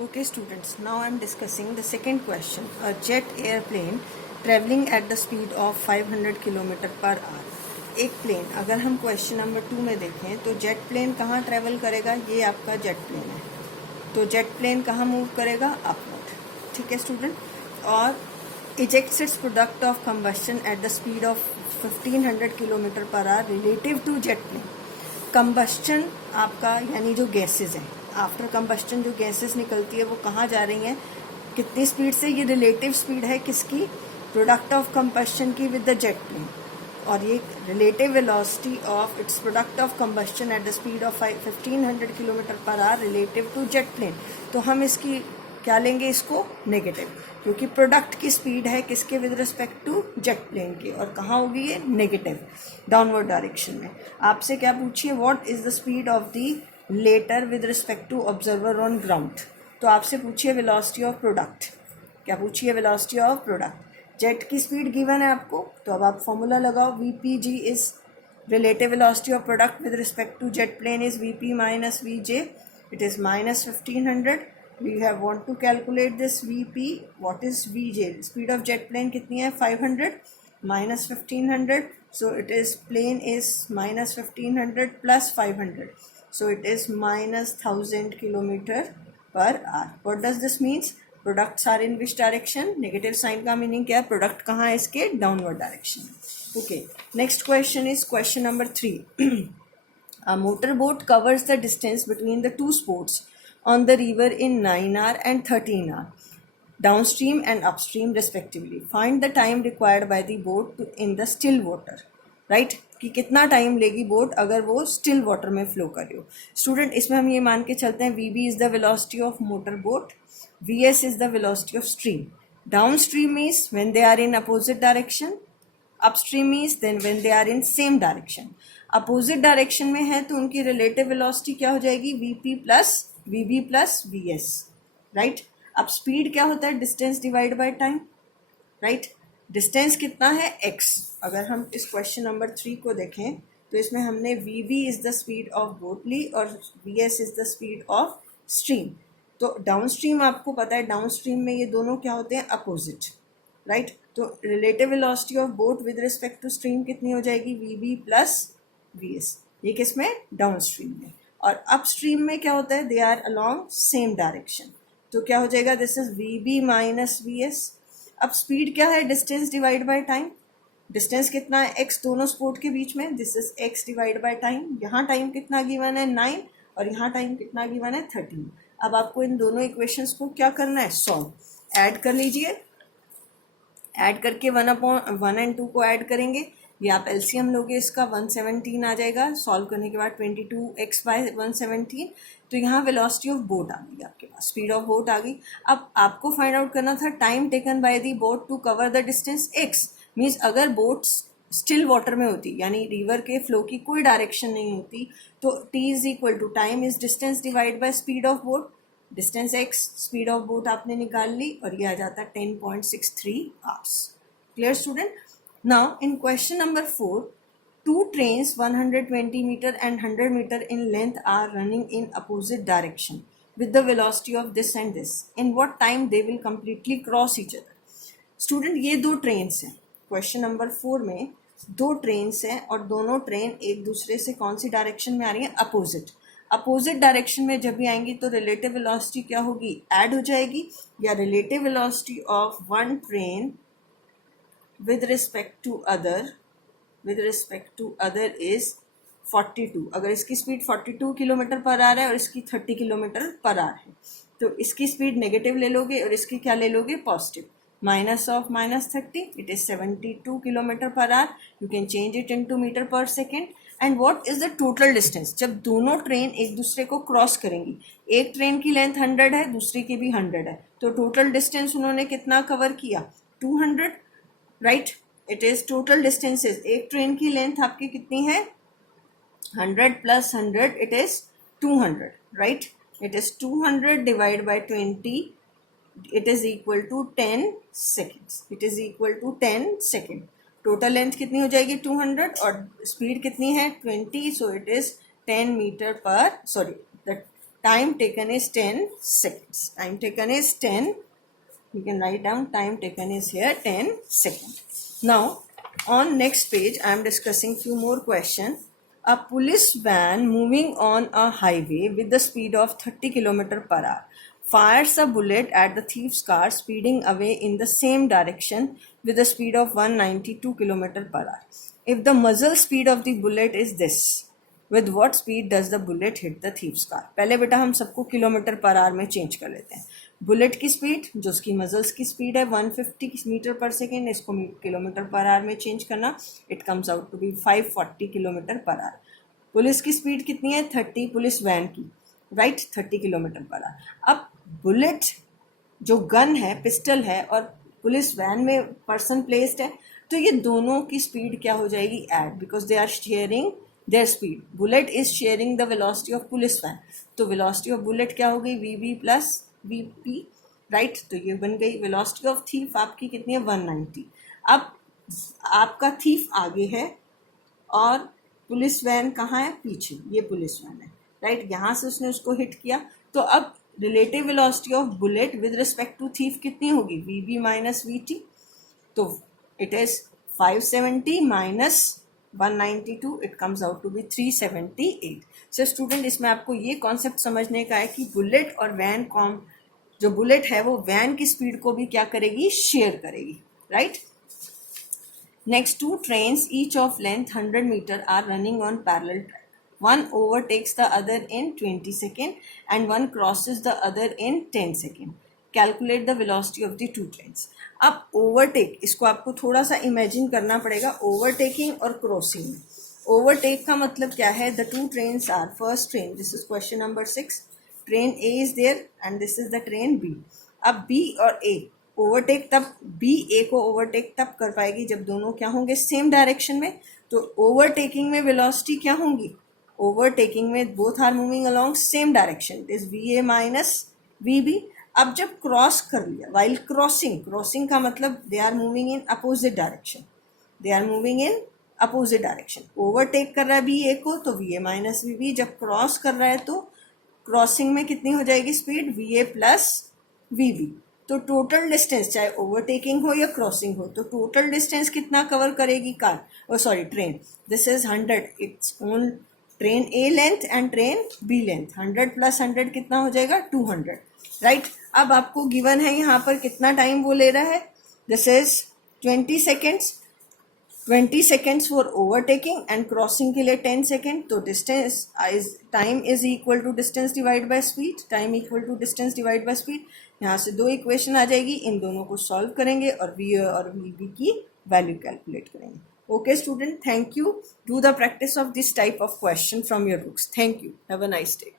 Okay students, now I am discussing the second question. A jet airplane traveling at the speed of 500 km per hour. एक plane, अगर हम question number 2 में देखें तो jet plane कहाँ travel करेगा, ये आपका जेट प्लेन है, तो जेट प्लेन कहाँ मूव करेगा, अपवर्ड. ठीक है स्टूडेंट. और ejects its product of combustion at the speed of 1500 km per hour relative to jet plane. Combustion आपका यानी जो गैसेज हैं, आफ्टर कंबस्टन जो गैसेस निकलती है वो कहाँ जा रही हैं, कितनी स्पीड से, ये रिलेटिव स्पीड है किसकी, प्रोडक्ट ऑफ कंबस्टन की विद द जेट प्लेन. और ये relative velocity of its product of combustion at the speed of 1500 km per hour relative to jet plane. तो हम इसकी क्या लेंगे, इसको नेगेटिव, क्योंकि प्रोडक्ट की स्पीड है किसके, with respect to jet plane की, और कहाँ होगी ये, नेगेटिव, डाउनवर्ड डायरेक्शन में. आपसे क्या पूछिए, what is the speed of the latter with respect to observer on ground. तो आपसे पूछिए वेलोसिटी ऑफ प्रोडक्ट. क्या पूछिए, वेलोसिटी ऑफ प्रोडक्ट. जेट की स्पीड गिवन है आपको, तो अब आप फॉर्मूला लगाओ. VPG is relative velocity of product with respect to jet plane is VP minus VJ. It is minus 1500. We have want to calculate this VP. What is VJ, speed of jet plane कितनी है, 500 minus 1500. So it is plane is minus 1500 plus 500. So it is minus 1000 km per hour. What does this means? Products are in which direction? Negative sign का meaning क्या है, product कहाँ है इसके, downward direction. Okay. Next question is question number 3. A motorboat covers the distance between the two sports on the river in 9 hour and 13 hour, downstream and upstream respectively. Find the time required by the boat in the still water. Right कि कितना time लेगी boat अगर वो still water में flow कर रही हो. Student इसमें हम ये मान के चलते हैं VB is the velocity of motor boat, VS is the velocity of stream. Down stream means when they are in opposite direction, upstream means then when they are in same direction. Opposite direction में है तो उनकी relative velocity क्या हो जाएगी, VP plus VB plus VS. Right. अब speed क्या होता है, distance divide by time. Right. Distance कितना है, x. अगर हम इस क्वेश्चन नंबर 3 को देखें तो इसमें हमने VB is the speed of boat ली और VS is the speed of stream. तो डाउन स्ट्रीम आपको पता है, डाउन स्ट्रीम में ये दोनों क्या होते हैं, अपोजिट. राइट. तो relative velocity of boat with respect to stream कितनी हो जाएगी, VB प्लस VS. ये किसमें, डाउन स्ट्रीम में. और अप स्ट्रीम में क्या होता है, they are along same direction. तो क्या हो जाएगा, this is VB minus VS. अब स्पीड क्या है, distance divide by time. Distance कितना है, x दोनों स्पोर्ट के बीच में, this is x divide by time. यहाँ टाइम कितना गिवन है, 9, और यहाँ टाइम कितना गिवन है, 13. अब आपको इन दोनों इक्वेशंस को क्या करना है, सॉल्व. ऐड कर लीजिए. ऐड करके 1 and 2 को ऐड करेंगे. ये आप एलसीएम लोगे, इसका 117 आ जाएगा. सॉल्व करने के बाद 22x बाय 117. तो यहाँ वेलोसिटी ऑफ बोट आ गई आपके पास, स्पीड ऑफ बोट आ गई. अब आपको फाइंड आउट करना था time taken by the boat to cover the distance x. Means अगर बोट स्टिल वाटर में होती, यानी रिवर के फ्लो की कोई डायरेक्शन नहीं होती, तो t is equal to time is distance divide by speed of boat. Distance x, speed of boat आपने निकाल ली, और ये आ जाता 10.63 hours. Clear student. Now in question number 4, two trains 120 meter and 100 meter in length are running in opposite direction with the velocity of this and this. In what time they will completely cross each other? Student ये दो trains हैं. Question number 4 में दो trains हैं और दोनों train एक दूसरे से कौन सी डायरेक्शन में आ रही है, अपोजिट. अपोजिट डायरेक्शन में जब भी आएंगी तो रिलेटिव वेलोसिटी क्या होगी, ऐड हो जाएगी, या relative velocity of one train with respect to other is 42. अगर इसकी स्पीड 42 किलोमीटर पर आर है और इसकी 30 किलोमीटर पर आर है, तो इसकी स्पीड नेगेटिव ले लोगे और इसकी क्या ले लोगे, positive. Minus of minus 30, it is 72 kilometre per hour. You can change it into metre per second. And what is the total distance, जब दोनों ट्रेन एक दूसरे को क्रॉस करेंगी, एक ट्रेन की लेंथ 100 है, दूसरी की भी 100 है, तो टोटल डिस्टेंस उन्होंने कितना कवर किया, 200. Right. It is total distances. एक ट्रेन की लेंथ आपकी कितनी है, 100 plus 100, it is 200. Right. It is 200 divide by 20, it is equal to 10 seconds. It is equal to 10 second. Total length कितनी हो जाएगी, 200, और स्पीड कितनी है, 20. So it is 10 metre per, sorry, the time taken is 10 seconds. Time taken is 10. You can write down time taken is here 10 seconds. Now, on next page, I am discussing few more questions. A police van moving on a highway with the speed of 30 km per hour fires a bullet at the thief's car speeding away in the same direction with a speed of 192 km per hour. If the muzzle speed of the bullet is this, with what speed does the bullet hit the thief's car? पहले बेटा हम सबको kilometre per our में change कर लेते हैं. Bullet की speed जो उसकी मजल्स की स्पीड है 150 मीटर पर सेकेंड, इसको किलोमीटर पर आवर में चेंज करना, it comes out to be 540 kilometre per hour. Police की स्पीड कितनी है 30, पुलिस वैन की राइट 30 किलोमीटर पर आवर. अब बुलेट जो गन है पिस्टल है और पुलिस वैन में पर्सन प्लेस्ड है, तो ये दोनों की स्पीड क्या हो जाएगी add, because they are sharing their speed. Bullet is sharing the velocity of police van, तो वेलोसिटी ऑफ बुलेट क्या हो गई वीबी प्लस वीपी राइट. तो ये बन गई वेलोसिटी ऑफ थीफ आपकी कितनी है 190. अब आपका थीफ आगे है और पुलिस वैन कहाँ है पीछे, ये पुलिस वैन है राइट. यहाँ से उसने उसको हिट किया, तो अब relative velocity of bullet with respect to thief कितनी होगी वीबी माइनस वीटी. तो it is 570 minus 192, it comes out to be 378. So student इसमें आपको ये कॉन्सेप्ट समझने का है कि बुलेट और वैन जो बुलेट है वो वैन की स्पीड को भी क्या करेगी शेयर करेगी right. Next, two trains each of length 100 metre are running on parallel track. One overtakes the other in 20 seconds and one crosses the other in 10 seconds. Calculate the velocity of the two trains. अब overtake इसको आपको थोड़ा सा imagine करना पड़ेगा overtaking और crossing में. Overtake का मतलब क्या है, the two trains are first train, this is question number 6, train A is there and this is the train B. अब B और A overtake तब B A को overtake तब कर पाएगी जब दोनों क्या होंगे same direction में. तो overtaking में velocity क्या होंगी, ओवरटेकिंग में both are moving along same direction, it is V A minus V B. अब जब क्रॉस कर लिया, वाइल क्रॉसिंग का मतलब they are moving in opposite direction, they are moving in opposite direction. Overtake कर रहा है बी ए को तो V A minus V B, जब क्रॉस कर रहा है तो क्रॉसिंग में कितनी हो जाएगी speed V A plus V B. तो टोटल डिस्टेंस चाहे ओवरटेकिंग हो या क्रॉसिंग हो, तो टोटल डिस्टेंस कितना कवर करेगी car train. This is 100, it's own train A length and train B length. 100 plus 100 कितना हो जाएगा 200 राइट. अब आपको गिवन है यहाँ पर कितना टाइम वो ले रहा है, this is 20 seconds. 20 seconds for overtaking and crossing के लिए 10 सेकेंड. तो distance time is equal to distance divide by speed, time equal to distance divide by speed. यहाँ से दो इक्वेशन आ जाएगी, इन दोनों को सॉल्व करेंगे और वी और वी बी की वैल्यू कैलकुलेट करेंगे. Okay student, thank you. Do the practice of this type of question from your books. Thank you. Have a nice day.